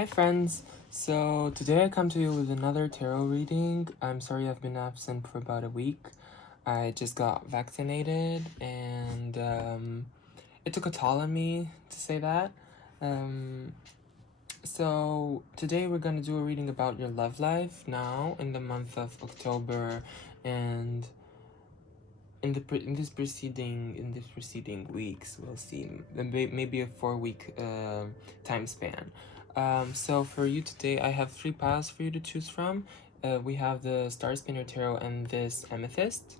Hi friends! So today I come to you with another tarot reading. I'm sorry I've been absent for about a week. I just got vaccinated and it took a toll on me to say that. So today we're going to do a reading about your love life now in the month of October and in these preceding weeks. We'll see maybe a 4-week time span. So for you today, I have 3 piles for you to choose from. We have the Star Spinner Tarot and this Amethyst.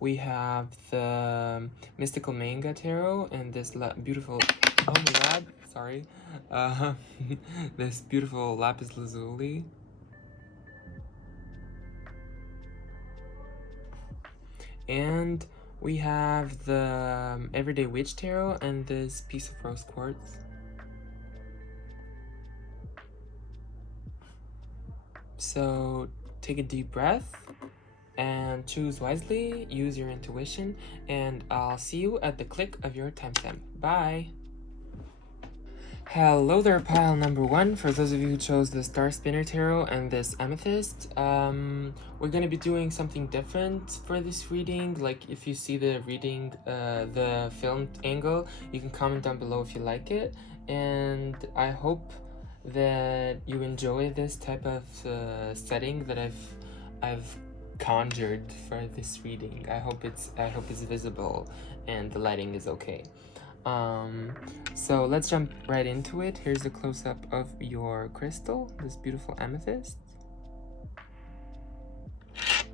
We have the Mystical Manga Tarot and this beautiful, oh my god, sorry, this beautiful Lapis Lazuli. And we have the Everyday Witch Tarot and this piece of rose quartz. So take a deep breath and choose wisely, use your intuition, and I'll see you at the click of your timestamp. Bye! Hello there, pile number 1. For those of you who chose the Star Spinner Tarot and this Amethyst, we're going to be doing something different for this reading. Like, if you see the reading, the filmed angle, you can comment down below if you like it. And I hope that you enjoy this type of setting that I've conjured for this reading. I hope it's visible and the lighting is okay. So let's jump right into it. Here's a close-up of your crystal, this beautiful amethyst.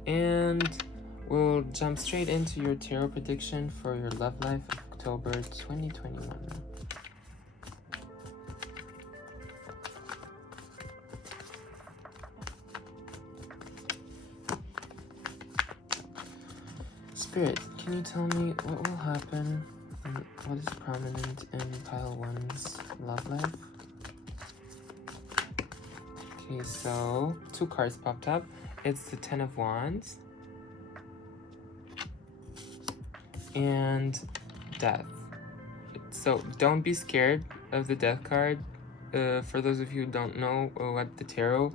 And we'll jump straight into your tarot prediction for your love life of October 2021. Spirit, can you tell me what will happen and what is prominent in pile 1's love life? Okay, so 2 cards popped up. It's the 10 of Wands and Death. So don't be scared of the Death card. For those of you who don't know what the tarot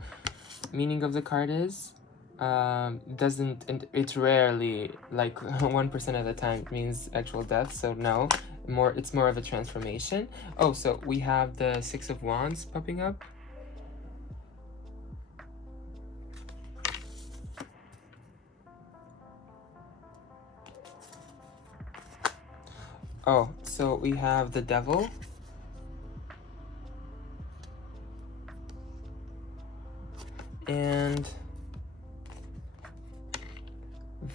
meaning of the card is, it's rarely, like 1% of the time, means actual death, so no, it's more of a transformation. Oh, so we have the 6 of Wands popping up. Oh, so we have the Devil. And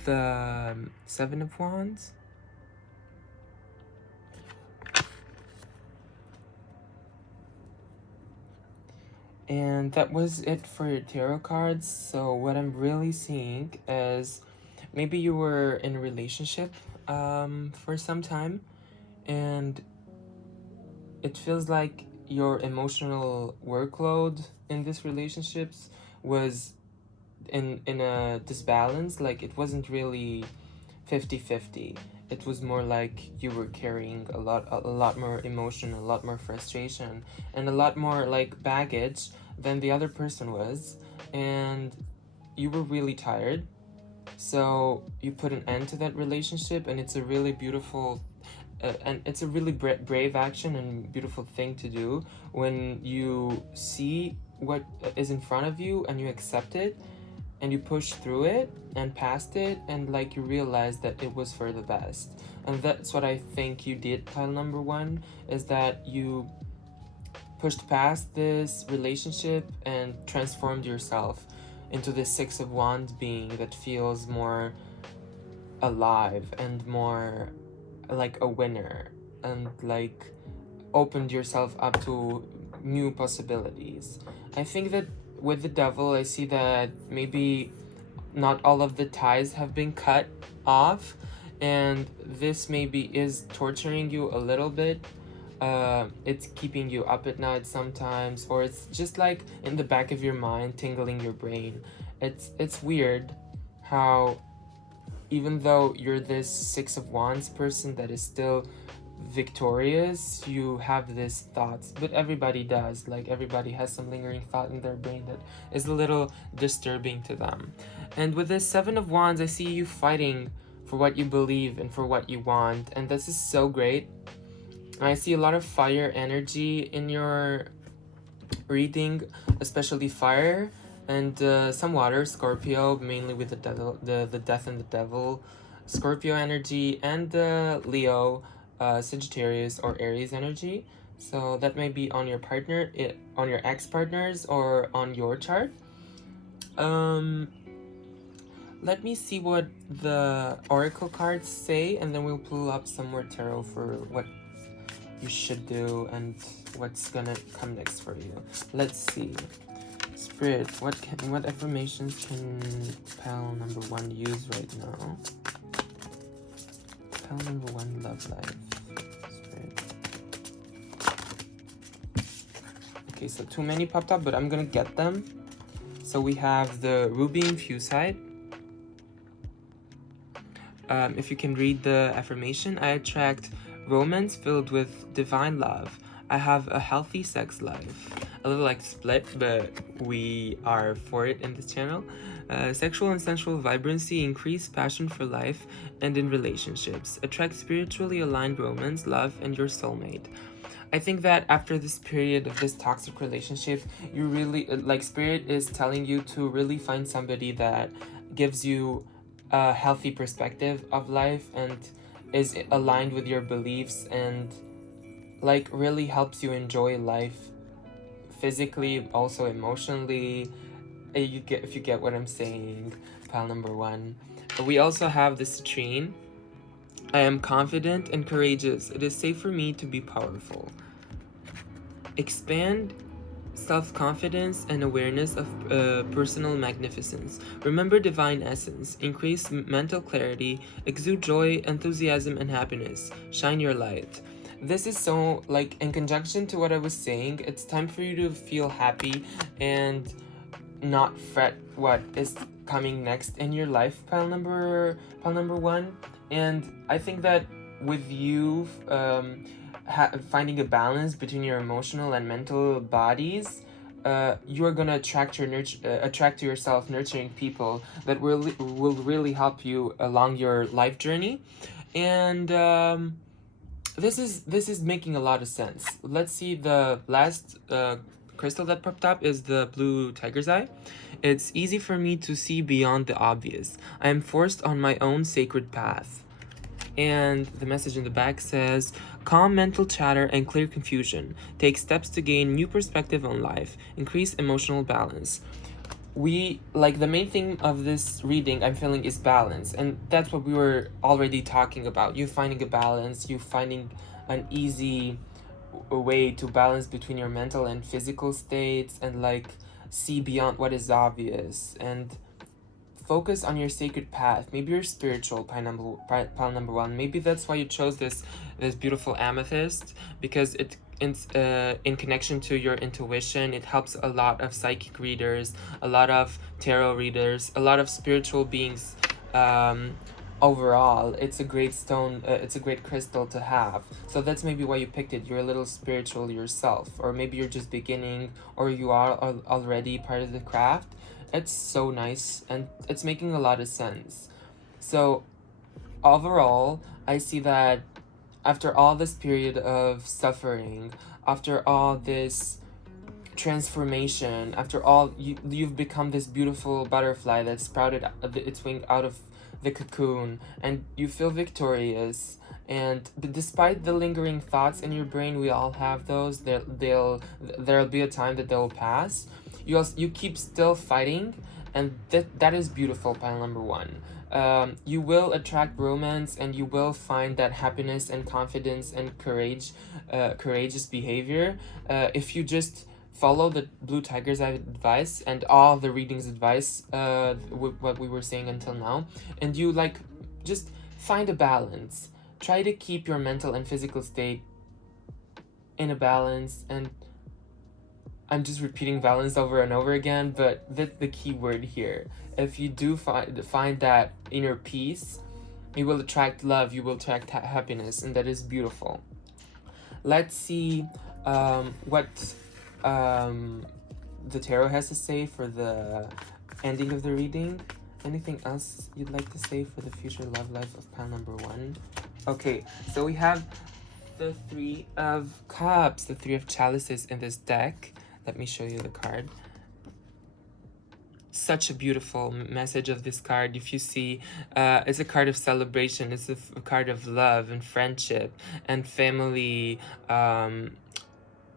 the 7 of Wands. And that was it for your tarot cards. So what I'm really seeing is maybe you were in a relationship for some time, and it feels like your emotional workload in this relationships was in a disbalance. Like, it wasn't really 50-50. It was more like you were carrying a lot more emotion, a lot more frustration, and a lot more like baggage than the other person was, and you were really tired. So you put an end to that relationship, and it's a really beautiful and it's a really brave action and beautiful thing to do when you see what is in front of you and you accept it and you push through it and past it, and like you realize that it was for the best. And that's what I think you did, pile number 1, is that you pushed past this relationship and transformed yourself into this 6 of Wands being that feels more alive and more like a winner, and like opened yourself up to new possibilities. I think that with the Devil, I see that maybe not all of the ties have been cut off, and this maybe is torturing you a little bit. It's keeping you up at night sometimes, or it's just like in the back of your mind, tingling your brain. It's weird how even though you're this 6 of Wands person that is still victorious, you have these thoughts, but everybody does. Like, everybody has some lingering thought in their brain that is a little disturbing to them. And with this Seven of Wands, I see you fighting for what you believe and for what you want, and this is so great. I see a lot of fire energy in your reading, especially fire, and some water, Scorpio, mainly with the devil, the death and the devil, Scorpio energy, and Leo, Sagittarius or Aries energy. So that may be on your partner, on your ex-partners, or on your chart. Let me see what the oracle cards say, and then we'll pull up some more tarot for what you should do and what's gonna come next for you. Let's see. Spirit, what affirmations can pal number 1 use right now? Pal number 1, love life. Spirit. Okay, so too many popped up, but I'm gonna get them. So we have the ruby infusite. If you can read the affirmation, I attract romance filled with divine love. I have a healthy sex life. A little like split, but we are for it in this channel. Sexual and sensual vibrancy, increased passion for life and in relationships. Attract spiritually aligned romance, love, and your soulmate. I think that after this period of this toxic relationship, you really, like, Spirit is telling you to really find somebody that gives you a healthy perspective of life and is aligned with your beliefs and like really helps you enjoy life physically, also emotionally. If you get what I'm saying, pal number 1. We also have the citrine. I am confident and courageous. It is safe for me to be powerful. Expand self-confidence and awareness of personal magnificence. Remember divine essence. Increase mental clarity. Exude joy, enthusiasm, and happiness. Shine your light. This is so, like, in conjunction to what I was saying, it's time for you to feel happy and not fret what is coming next in your life, pal number 1. And I think that with you finding a balance between your emotional and mental bodies, you are gonna attract to yourself nurturing people that will really help you along your life journey. And this is making a lot of sense. Let's see, the last crystal that popped up is the blue tiger's eye. It's easy for me to see beyond the obvious. I am forced on my own sacred path. And the message in the back says, calm mental chatter and clear confusion. Take steps to gain new perspective on life. Increase emotional balance. The main thing of this reading I'm feeling is balance, and that's what we were already talking about. You finding a balance, you finding an easy way to balance between your mental and physical states, and like see beyond what is obvious and focus on your sacred path. Maybe you're spiritual, pile number 1. Maybe that's why you chose this beautiful amethyst, because it's in connection to your intuition. It helps a lot of psychic readers, a lot of tarot readers, a lot of spiritual beings. Overall, it's a great stone, it's a great crystal to have. So that's maybe why you picked it. You're a little spiritual yourself, or maybe you're just beginning, or you are already part of the craft. It's so nice, and it's making a lot of sense. So overall, I see that after all this period of suffering, after all this transformation, after all, you've become this beautiful butterfly that sprouted its wing out of the cocoon, and you feel victorious. And despite the lingering thoughts in your brain, we all have those. There'll be a time that they'll pass. You keep still fighting, and that is beautiful, pile number 1. You will attract romance, and you will find that happiness and confidence and courageous behavior if you just follow the blue tiger's eye advice and all the readings advice, what we were saying until now, and you just find a balance. Try to keep your mental and physical state in a balance, and I'm just repeating balance over and over again, but that's the key word here. If you do find that inner peace, you will attract love, you will attract happiness, and that is beautiful. let's see what the tarot has to say for the ending of the reading. Anything else you'd like to say for the future love life of pile number 1? Okay, so we have the 3 of Cups, the 3 of Chalices in this deck. Let me show you the card. Such a beautiful message of this card. If you see, it's a card of celebration. It's a card of love and friendship and family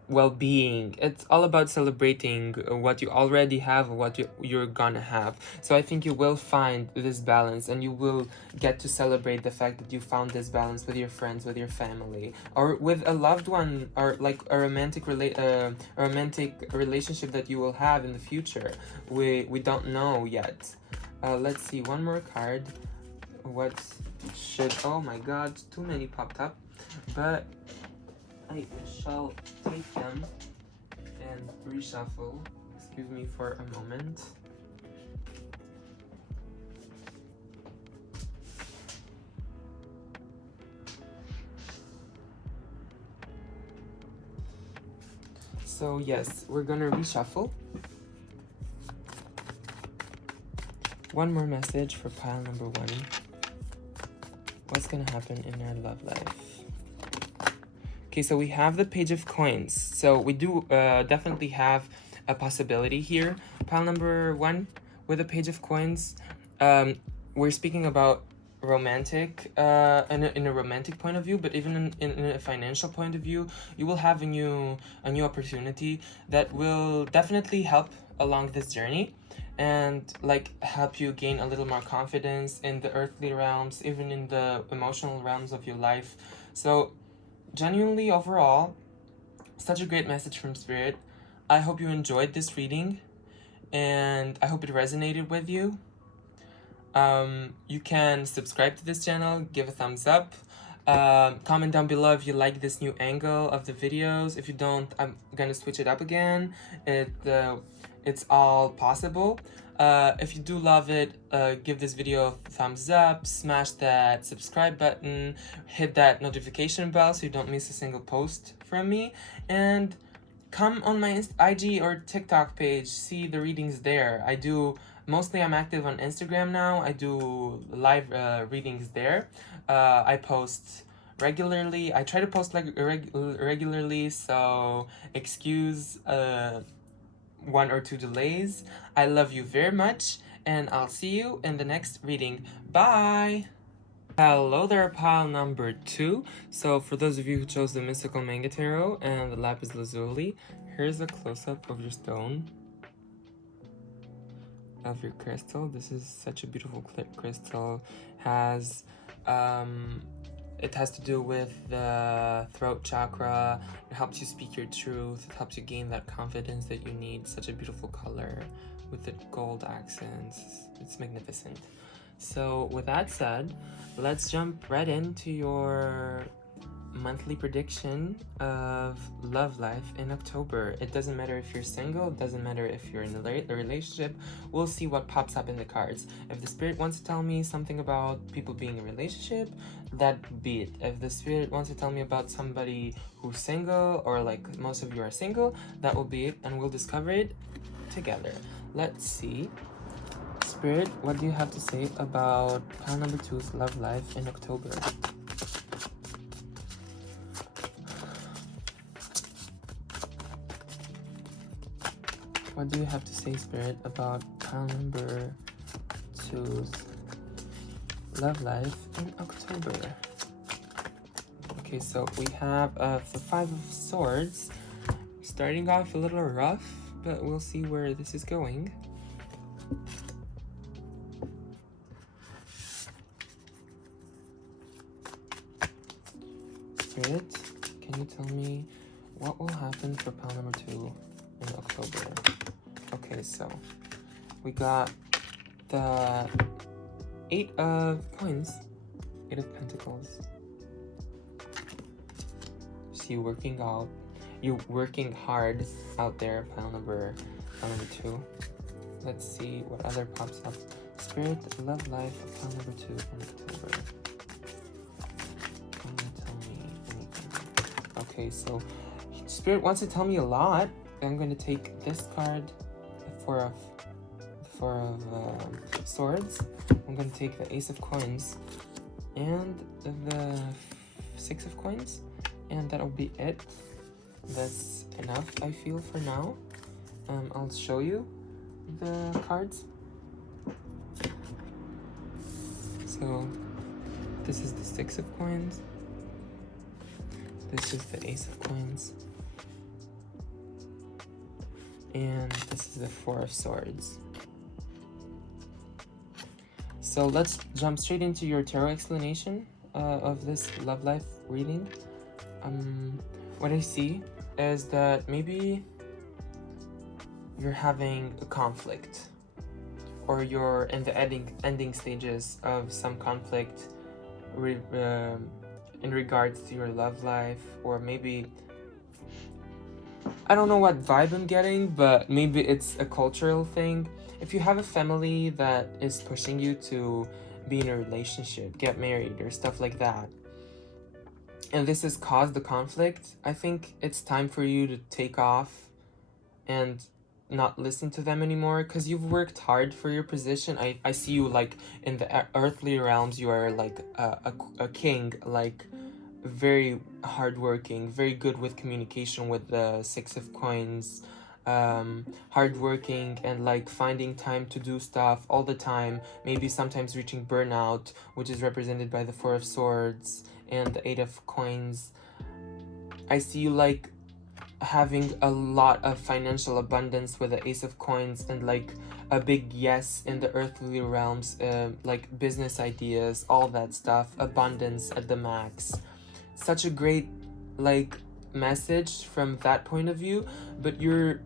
well-being. It's all about celebrating what you already have, what you're gonna have. So I think you will find this balance, and you will get to celebrate the fact that you found this balance with your friends, with your family, or with a loved one, or like a romantic relationship that you will have in the future. We don't know yet. Let's see, one more card. What should, oh my god, too many popped up, but I shall take them and reshuffle. Excuse me for a moment. So yes, we're gonna reshuffle. One more message for pile number 1. What's gonna happen in our love life? Okay, so we have the Page of Coins. So we do definitely have a possibility here. Pile number 1 with the Page of Coins. We're speaking about romantic, in a romantic point of view, but even in a financial point of view, you will have a new opportunity that will definitely help along this journey, and like help you gain a little more confidence in the earthly realms, even in the emotional realms of your life. So genuinely, overall, such a great message from Spirit. I hope you enjoyed this reading, and I hope it resonated with you. You can subscribe to this channel, give a thumbs up, comment down below if you like this new angle of the videos. If you don't, I'm gonna switch it up again. It's all possible. If you do love it, give this video a thumbs up, smash that subscribe button, hit that notification bell so you don't miss a single post from me, and come on my IG or TikTok page, see the readings there. Mostly I'm active on Instagram now. I do live readings there. I post regularly. I try to post like regularly, so excuse 1 or 2 delays. I love you very much, and I'll see you in the next reading. Bye! Hello there, pile number 2. So for those of you who chose the Mystical Manga Tarot and the Lapis Lazuli, here's a close-up of your stone, of your crystal. This is such a beautiful crystal. It has to do with the throat chakra. It helps you speak your truth. It helps you gain that confidence that you need. Such a beautiful color with the gold accents. It's magnificent. So with that said, let's jump right into your monthly prediction of love life in October. It doesn't matter if you're single, it doesn't matter if you're in a relationship. We'll see what pops up in the cards. If the Spirit wants to tell me something about people being in a relationship, that be it. If the Spirit wants to tell me about somebody who's single, or like most of you are single, that will be it, and we'll discover it together. Let's see. Spirit, what do you have to say about pile number 2's love life in October? What do you have to say, Spirit, about pile number 2's love life in October? Okay, so we have the 5 of Swords, starting off a little rough, but we'll see where this is going. Spirit, can you tell me what will happen for pile number 2 in October? Okay, so we got the 8 of Coins, 8 of Pentacles. So you're working hard out there, pile number 2. Let's see what other pops up. Spirit, love life, pile number 2 in October. Okay, so Spirit wants to tell me a lot. I'm going to take this card, the Four of Swords. I'm going to take the Ace of Coins and the Six of Coins, and that'll be it. That's enough, I feel, for now. I'll show you the cards. So this is the Six of Coins. This is the Ace of Coins. And this is the Four of Swords. So let's jump straight into your tarot explanation of this love life reading. What I see is that maybe you're having a conflict, or you're in the ending stages of some conflict in regards to your love life, or maybe, I don't know what vibe I'm getting, but maybe it's a cultural thing. If you have a family that is pushing you to be in a relationship, get married, or stuff like that, and this has caused the conflict, I think it's time for you to take off and not listen to them anymore, because you've worked hard for your position. I see you like in the earthly realms, you are like a king, like very hardworking, very good with communication with the Six of Coins, hardworking and like finding time to do stuff all the time, maybe sometimes reaching burnout, which is represented by the Four of Swords and the Eight of Coins. I see you like having a lot of financial abundance with the Ace of Coins, and like a big yes in the earthly realms, like business ideas, all that stuff, abundance at the max. Such a great like message from that point of view, but you're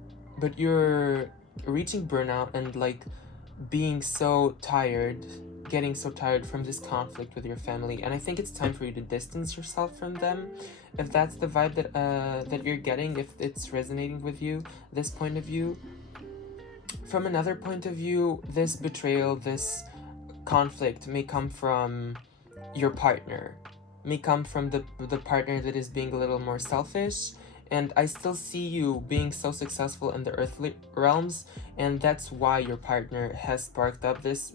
reaching burnout and like being so tired, getting so tired from this conflict with your family, and I think it's time for you to distance yourself from them, if that's the vibe that you're getting, if it's resonating with you, this point of view. From another point of view, this betrayal, this conflict may come from your partner, may come from the partner that is being a little more selfish. And I still see you being so successful in the earthly realms, and that's why your partner has sparked up this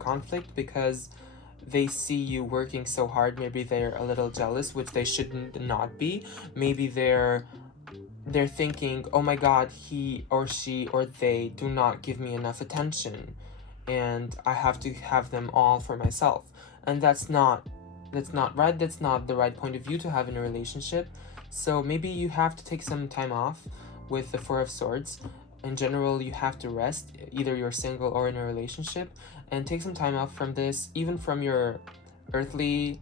conflict, because they see you working so hard. Maybe they're a little jealous, which they shouldn't not be. Maybe they're thinking, oh my god, he or she or they do not give me enough attention, and I have to have them all for myself. And that's not right. That's not the right point of view to have in a relationship. So maybe you have to take some time off with the Four of Swords. In general, you have to rest, either you're single or in a relationship, and take some time off from this, even from your earthly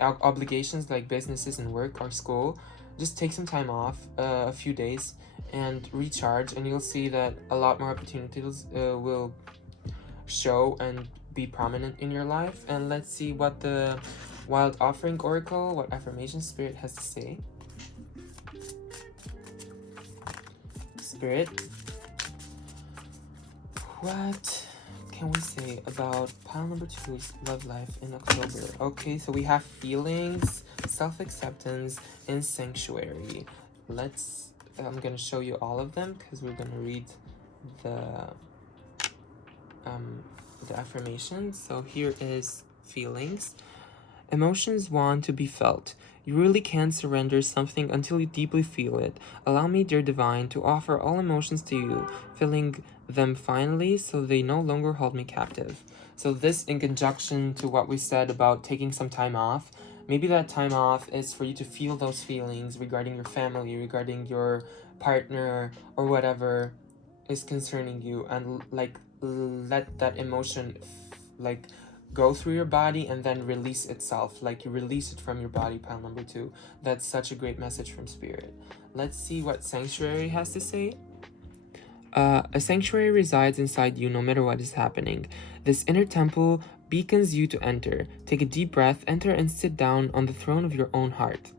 obligations like businesses and work or school. Just take some time off, a few days, and recharge, and you'll see that a lot more opportunities will show and be prominent in your life. And let's see what the Wild Offering Oracle, what affirmation Spirit has to say. Spirit, what can we say about pile number 2's love life in October? Okay, so we have feelings, self-acceptance, and sanctuary. I'm gonna show you all of them, because we're gonna read the affirmation. So here is feelings. Emotions want to be felt. You really can't surrender something until you deeply feel it. Allow me, dear divine, to offer all emotions to you, feeling them finally so they no longer hold me captive. So this, in conjunction to what we said about taking some time off, maybe that time off is for you to feel those feelings regarding your family, regarding your partner, or whatever is concerning you, and like let that emotion like go through your body and then release itself, like you release it from your body, pile number 2. That's such a great message from Spirit. Let's see what sanctuary has to say. A sanctuary resides inside you no matter what is happening. This inner temple beacons you to enter. Take a deep breath, enter, and sit down on the throne of your own heart.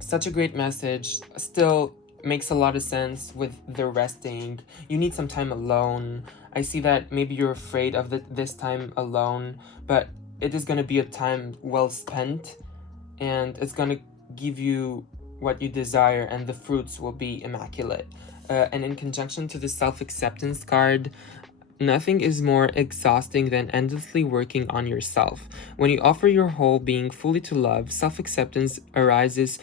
Such a great message. Still makes a lot of sense with the resting. You need some time alone. I see that maybe you're afraid of this time alone, but it is going to be a time well spent, and it's going to give you what you desire, and the fruits will be immaculate. And in conjunction to the self-acceptance card, nothing is more exhausting than endlessly working on yourself. When you offer your whole being fully to love, self-acceptance arises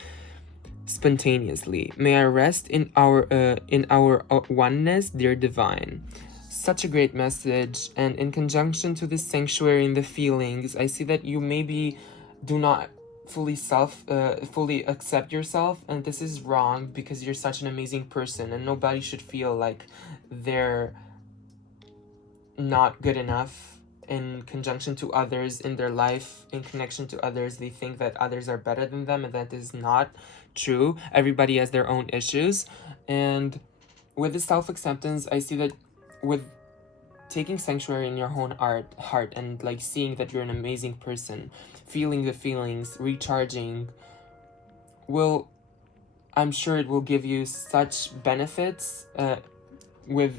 spontaneously. May I rest in our oneness, dear divine. Such a great message, and in conjunction to this sanctuary and the feelings, I see that you maybe do not fully accept yourself, and this is wrong because you're such an amazing person, and nobody should feel like they're not good enough in conjunction to others in their life. In connection to others, they think that others are better than them, and that is not true. Everybody has their own issues. And with the self-acceptance, I see that with taking sanctuary in your own heart, and like seeing that you're an amazing person, feeling the feelings, recharging, will, I'm sure it will give you such benefits with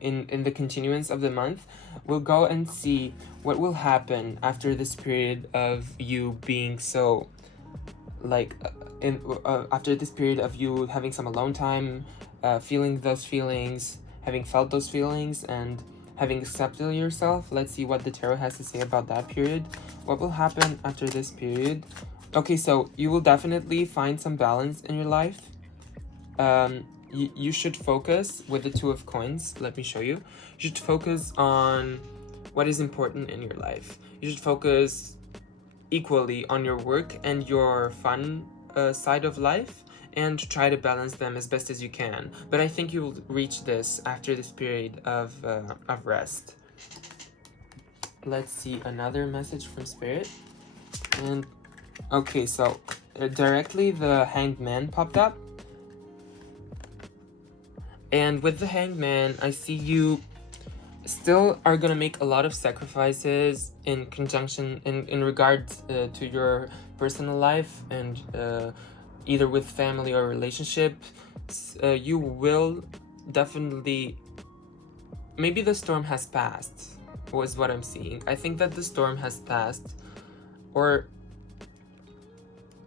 in the continuance of the month. We'll go and see what will happen after this period of you being so like after this period of you having some alone time, feeling those feelings, having felt those feelings, and having accepted yourself. Let's see what the tarot has to say about that period. What will happen after this period? Okay, so you will definitely find some balance in your life. You should focus with the Two of Coins. Let me show you. You should focus on what is important in your life. You should focus equally on your work and your fun side of life, and try to balance them as best as you can. But I think you will reach this after this period of rest. Let's see another message from Spirit. And okay, so directly the Hanged Man popped up. And with the Hanged Man, I see you still are gonna make a lot of sacrifices in conjunction in regards to your personal life, and either with family or relationship. You will definitely, maybe the storm has passed, was what I'm seeing. I think that the storm has passed, or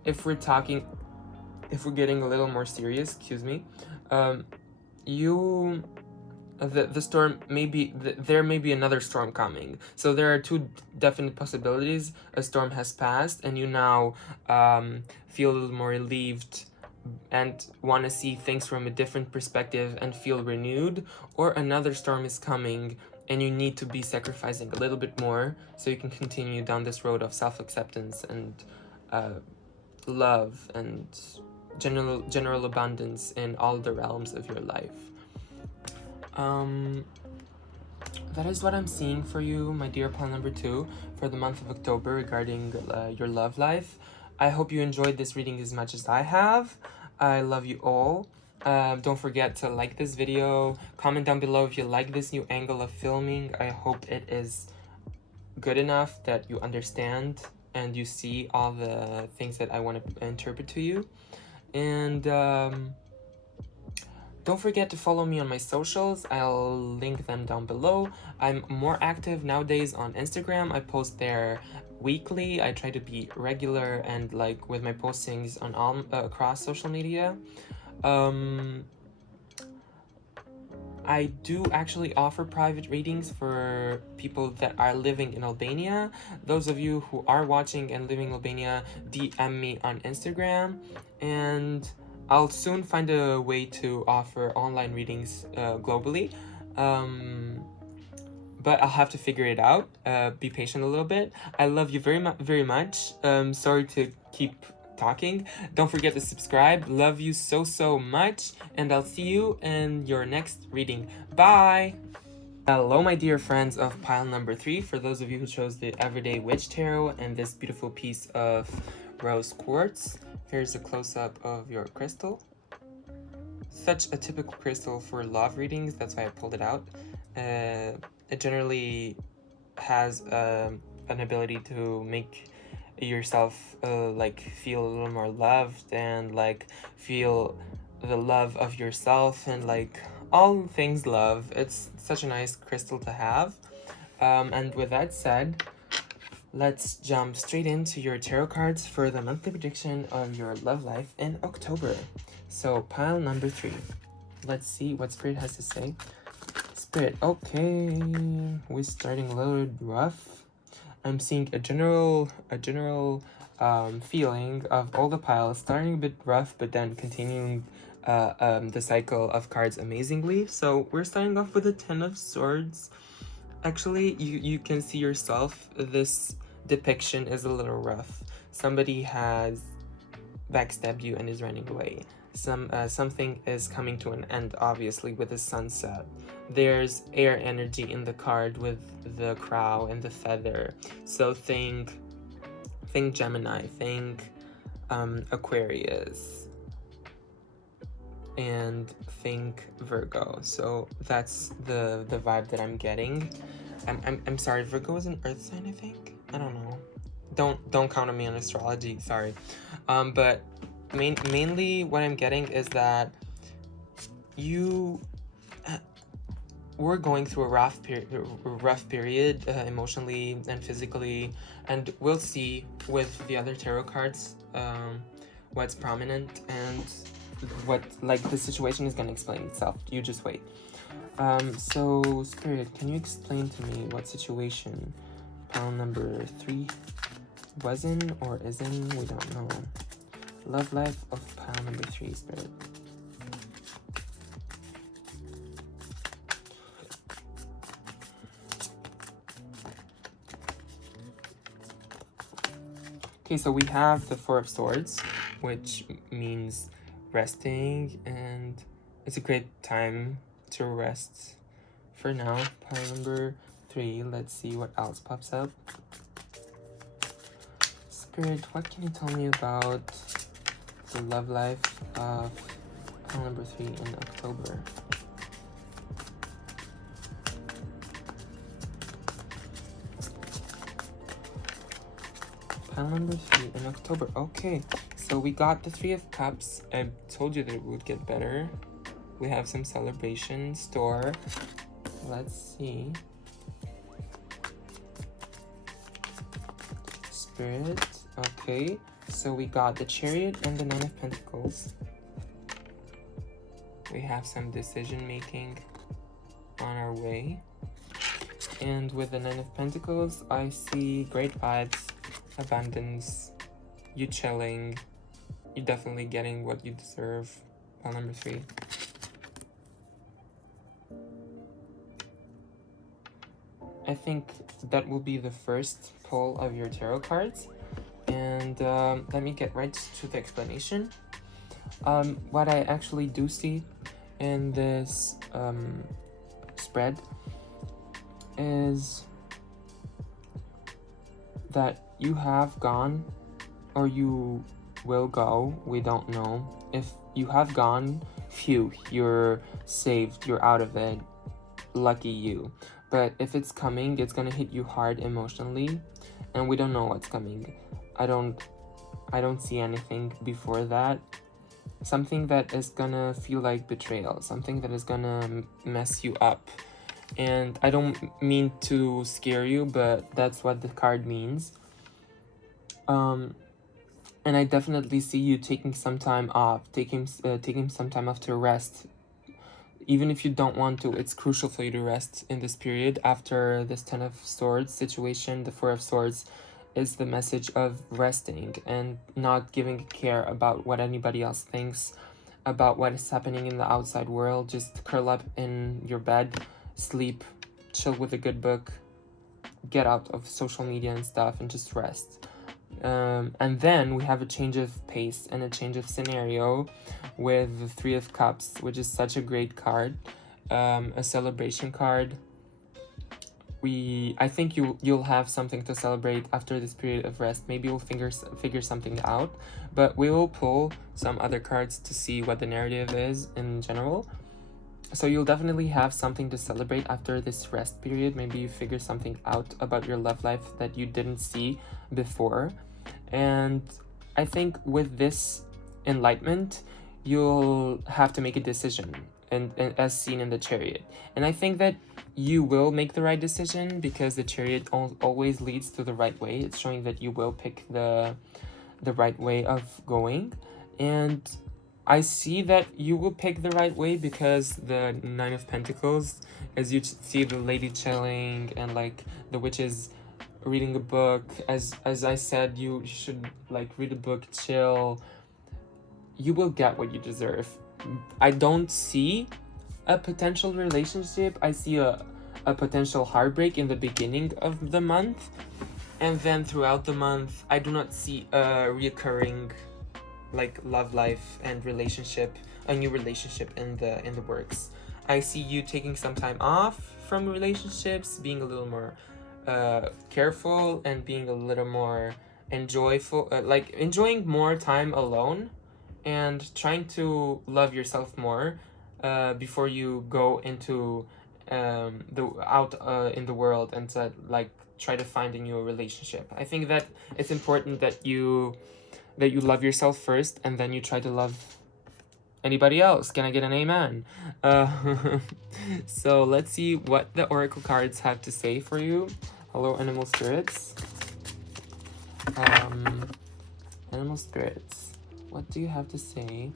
if we're getting a little more serious, excuse me, the storm there may be another storm coming. So there are two definite possibilities. A storm has passed, and you now feel a little more relieved and want to see things from a different perspective and feel renewed. Or another storm is coming, and you need to be sacrificing a little bit more so you can continue down this road of self-acceptance and love and general abundance in all the realms of your life. That is what I'm seeing for you, my dear pile number 2, for the month of October regarding your love life. I hope you enjoyed this reading as much as I have. I love you all. Don't forget to like this video, comment down below if you like this new angle of filming. I hope it is good enough that you understand and you see all the things that I want to interpret to you. And don't forget to follow me on my socials. I'll link them down below. I'm more active nowadays on Instagram. I post there weekly. I try to be regular and like with my postings on all across social media. I do actually offer private readings for people that are living in Albania. Those of you who are watching and living in Albania, DM me on Instagram, and I'll soon find a way to offer online readings globally. But I'll have to figure it out. Be patient a little bit. I love you very much. Sorry to keep talking. Don't forget to subscribe. Love you so much, and I'll see you in your next reading. Bye! Hello, my dear friends of pile number 3. For those of you who chose the Everyday Witch Tarot and this beautiful piece of rose quartz, here's a close-up of your crystal. Such a typical crystal for love readings, that's why I pulled it out. It generally has an ability to make yourself like feel a little more loved, and like feel the love of yourself, and like all things love. It's such a nice crystal to have. And with that said, let's jump straight into your tarot cards for the monthly prediction of your love life in October. So pile number 3. Let's see what Spirit has to say. Spirit, okay, we're starting a little rough. I'm seeing a general feeling of all the piles starting a bit rough, but then continuing the cycle of cards amazingly. So we're starting off with a 10 of Swords. Actually, you can see yourself. This depiction is a little rough. Somebody has backstabbed you and is running away. Something is coming to an end, obviously, with the sunset. There's air energy in the card with the crow and the feather. So think Gemini, think Aquarius, and think Virgo. So that's the vibe that I'm getting. I'm sorry, Virgo is an earth sign, I think. I don't know. Don't count on me on astrology, sorry. But mainly what I'm getting is that we're going through a rough period emotionally and physically, and we'll see with the other tarot cards what's prominent and what, like, the situation is gonna explain itself. You just wait. So Spirit, can you explain to me what situation pile number 3 was in or is in? We don't know. Love life of pile number 3, Spirit. Okay, so we have the 4 of Swords, which means resting, and it's a great time to rest for now. Pile number 3, let's see what else pops up. Spirit, what can you tell me about the love life of pile number 3 in October? Pile number 3 in October. Okay, so we got the 3 of Cups. I told you that it would get better. We have some celebration in store. Let's see. Spirit. Okay, so we got the Chariot and the 9 of Pentacles. We have some decision making on our way. And with the 9 of Pentacles, I see great vibes, abundance, you chilling, you're definitely getting what you deserve. Pile number 3. I think that will be the first pull of your tarot cards. And let me get right to the explanation. What I actually do see in this spread is that you have gone, or you will go, we don't know. If you have gone, phew, you're saved, you're out of it, lucky you. But if it's coming, it's gonna hit you hard emotionally, and we don't know what's coming. I don't see anything before that. Something that is gonna feel like betrayal, something that is gonna mess you up. And I don't mean to scare you, but that's what the card means. And I definitely see you taking some time off, taking some time off to rest. Even if you don't want to, it's crucial for you to rest in this period. After this 10 of Swords situation, the 4 of Swords is the message of resting and not giving a care about what anybody else thinks, about what is happening in the outside world. Just curl up in your bed, sleep, chill with a good book, get out of social media and stuff, and just rest. And then we have a change of pace and a change of scenario with the 3 of Cups, which is such a great card, a celebration card. I think you'll have something to celebrate after this period of rest. Maybe we'll figure something out, but we will pull some other cards to see what the narrative is in general. So you'll definitely have something to celebrate after this rest period. Maybe you figure something out about your love life that you didn't see before. And I think with this enlightenment, you'll have to make a decision, and as seen in the Chariot. And I think that you will make the right decision because the chariot always leads to the right way. It's showing that you will pick the right way of going. And I see that you will pick the right way because the Nine of Pentacles, as you see the lady chilling and like the witches reading a book, as I said, you should like read a book, chill. You will get what you deserve. I don't see a potential relationship. I see a potential heartbreak in the beginning of the month, and then throughout the month I do not see a reoccurring like love life and relationship, a new relationship in the works. I see you taking some time off from relationships, being a little more careful and being a little more enjoyful, like enjoying more time alone and trying to love yourself more before you go into the out in the world and to like try to find a new relationship. I think that it's important that you love yourself first and then you try to love anybody else. Can I get an amen? So let's see what the oracle cards have to say for you. Hello, animal spirits. Animal spirits, what do you have to say?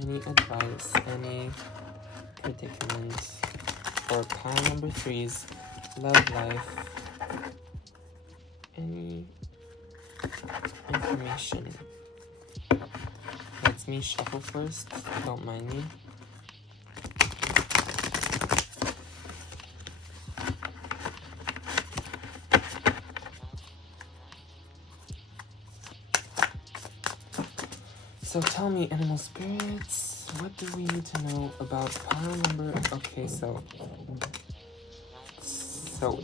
Any advice, any predicament for pile number 3's love life? Any information? Let me shuffle first, don't mind me. So tell me, animal spirits, what do we need to know about pile number... Okay, so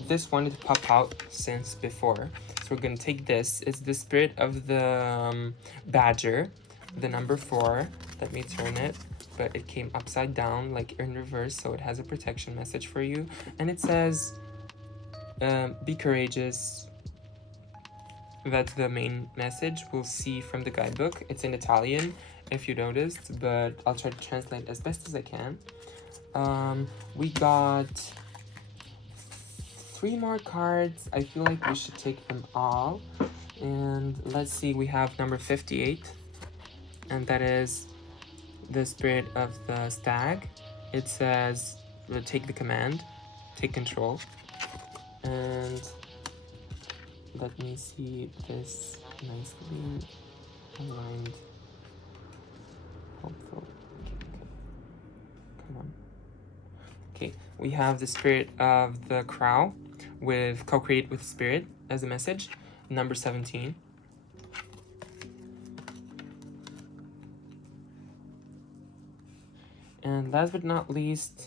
this wanted to pop out since before. So we're going to take this. It's the spirit of the badger, the number 4. Let me turn it. But it came upside down, like in reverse, so it has a protection message for you. And it says, be courageous. That's the main message we'll see from the guidebook. It's in Italian, if you noticed, but I'll try to translate as best as I can. We got 3 more cards. I feel like we should take them all. And let's see, we have number 58, and that is the spirit of the stag. It says, take the command, take control. And let me see this nicely aligned. Hopefully. Come on. Okay, we have the spirit of the crow with co-create with spirit as a message, number 17. And last but not least,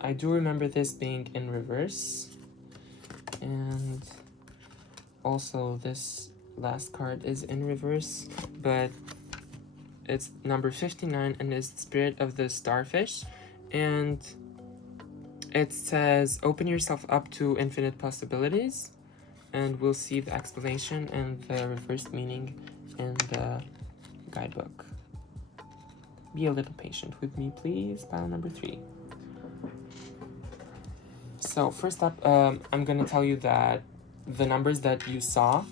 I do remember this being in reverse. And also this last card is in reverse, but it's number 59 and is the spirit of the starfish. And it says, open yourself up to infinite possibilities. And we'll see the explanation and the reverse meaning in the guidebook. Be a little patient with me, please. Pile number 3. So first up, I'm gonna tell you that the numbers that you saw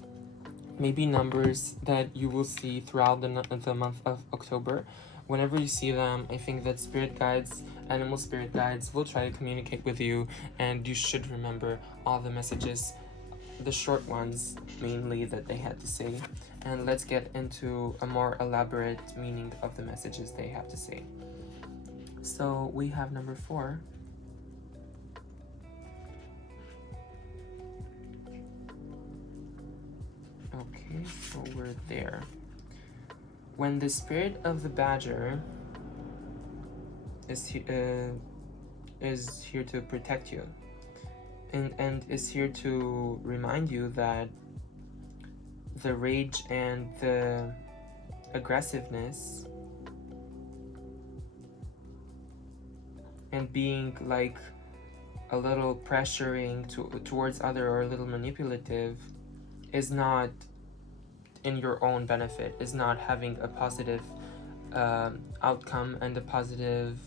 may be numbers that you will see throughout the month of October. Whenever you see them, I think that spirit guides, animal spirit guides, will try to communicate with you, and you should remember all the messages, the short ones mainly, that they had to say. And let's get into a more elaborate meaning of the messages they have to say. So we have number 4. Okay, so we're there. When the spirit of the badger is here to protect you, and is here to remind you that the rage and the aggressiveness and being like a little pressuring towards other or a little manipulative is not in your own benefit, is not having a positive outcome and a positive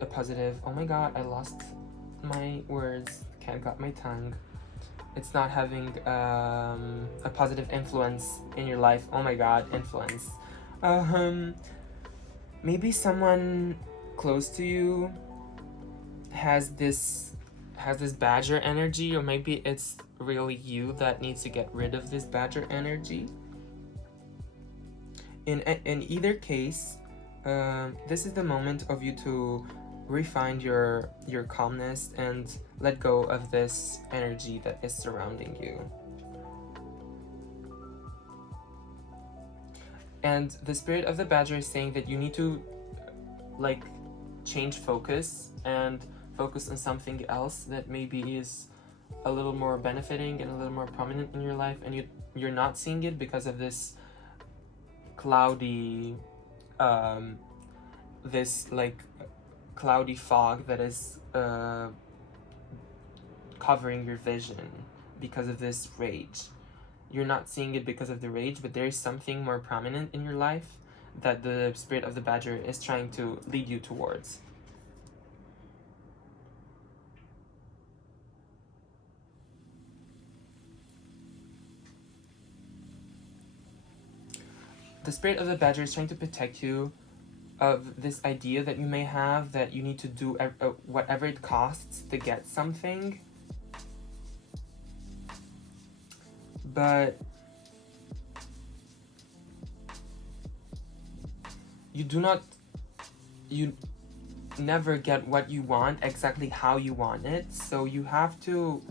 a positive, oh my god, I lost my words, can't got my tongue. It's not having a positive influence in your life. Oh my god, influence. Um, Maybe someone close to you has this badger energy, or maybe it's really you that needs to get rid of this badger energy. In either case, this is the moment of you to refine your calmness and let go of this energy that is surrounding you. And the spirit of the badger is saying that you need to like change focus and focus on something else that maybe is a little more benefiting and a little more prominent in your life, and you're not seeing it because of this cloudy this like cloudy fog that is covering your vision because of this rage. You're not seeing it because of the rage, but there is something more prominent in your life that the spirit of the badger is trying to lead you towards. The spirit of the badger is trying to protect you of this idea that you may have that you need to do whatever it costs to get something. But you never get what you want exactly how you want it, so you have to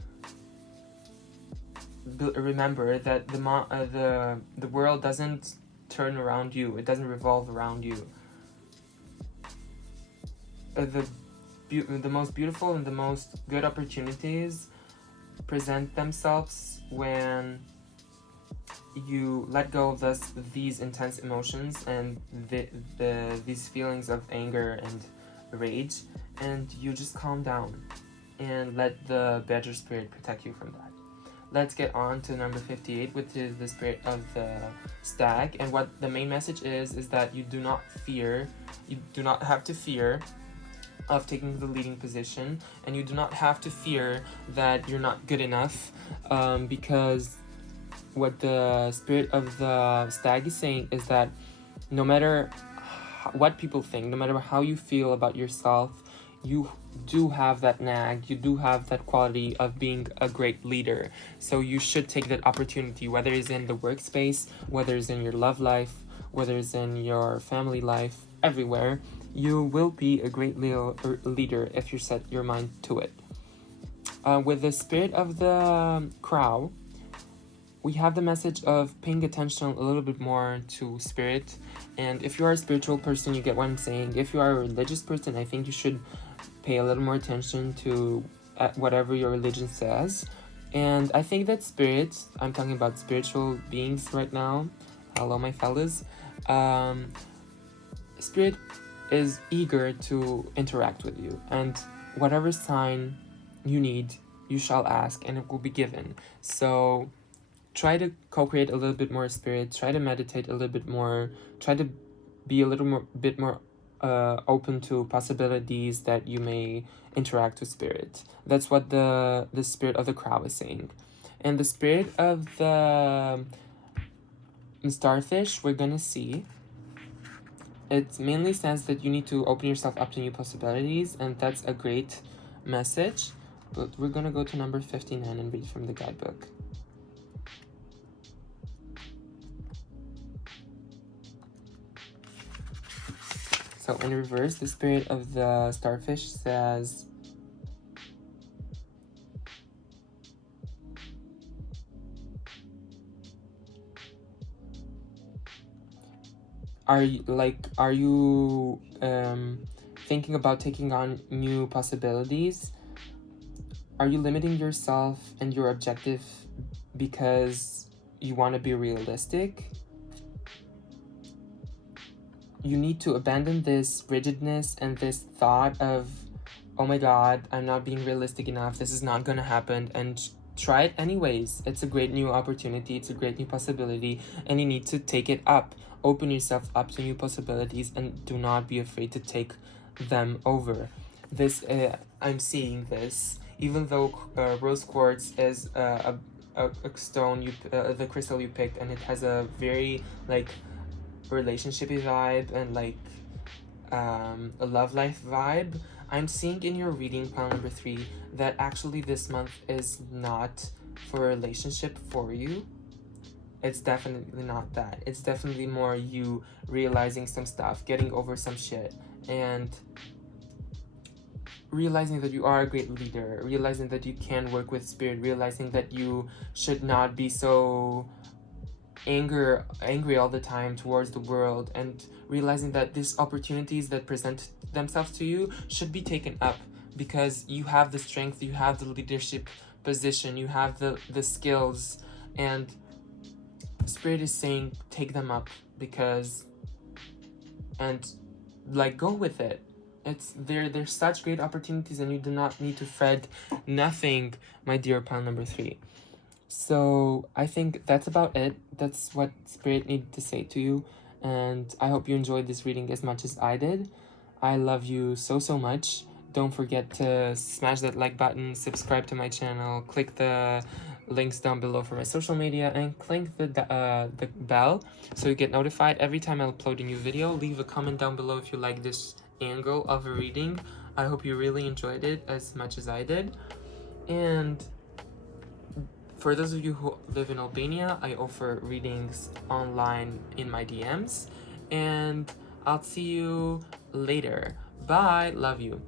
remember that the world doesn't turn around you, it doesn't revolve around you. The most beautiful and the most good opportunities present themselves when you let go of these intense emotions and these feelings of anger and rage, and you just calm down and let the badger spirit protect you from that. Let's get on to number 58, which is the spirit of the stag. And what the main message is that you do not have to fear of taking the leading position, and you do not have to fear that you're not good enough, because what the spirit of the stag is saying is that no matter what people think, no matter how you feel about yourself, you do have that nag, you do have that quality of being a great leader. So you should take that opportunity, whether it's in the workspace, whether it's in your love life, whether it's in your family life, everywhere. You will be a great leader if you set your mind to it. With the spirit of the crow, we have the message of paying attention a little bit more to spirit. And if you are a spiritual person, you get what I'm saying. If you are a religious person, I think you should pay a little more attention to whatever your religion says. And I think that spirit, I'm talking about spiritual beings right now. Hello, my fellas. Spirit is eager to interact with you, and whatever sign you need, you shall ask, and it will be given. So try to co-create a little bit more spirit, try to meditate a little bit more, try to be a bit more open to possibilities that you may interact with spirit. That's what the spirit of the crow is saying. And the spirit of the starfish, we're gonna see, it mainly says that you need to open yourself up to new possibilities, and that's a great message. But we're gonna go to number 59 and read from the guidebook. So in reverse, the spirit of the starfish says, are you thinking about taking on new possibilities? Are you limiting yourself and your objective because you want to be realistic? You need to abandon this rigidness and this thought of, oh my god, I'm not being realistic enough, this is not gonna happen, and try it anyways. It's a great new opportunity, it's a great new possibility, and you need to take it up. Open yourself up to new possibilities, and do not be afraid to take them over. This I'm seeing this, even though rose quartz is a stone the crystal you picked, and it has a very like relationshipy vibe and like a love life vibe. I'm seeing in your reading pile number 3 that actually this month is not for a relationship for you. It's definitely not that. It's definitely more you realizing some stuff, getting over some shit, and realizing that you are a great leader, realizing that you can work with spirit, realizing that you should not be so angry all the time towards the world, and realizing that these opportunities that present themselves to you should be taken up because you have the strength, you have the leadership position, you have the skills, and spirit is saying take them up because and like go with it. There's such great opportunities, and you do not need to fret nothing, my dear pile number 3. So I think that's about it. That's what spirit needed to say to you, and I hope you enjoyed this reading as much as I did. I love you so much. Don't forget to smash that like button, subscribe to my channel, click the links down below for my social media, and click the bell so you get notified every time I upload a new video. Leave a comment down below if you like this angle of a reading. I hope you really enjoyed it as much as I did. And for those of you who live in Albania, I offer readings online in my DMs, and I'll see you later. Bye, love you.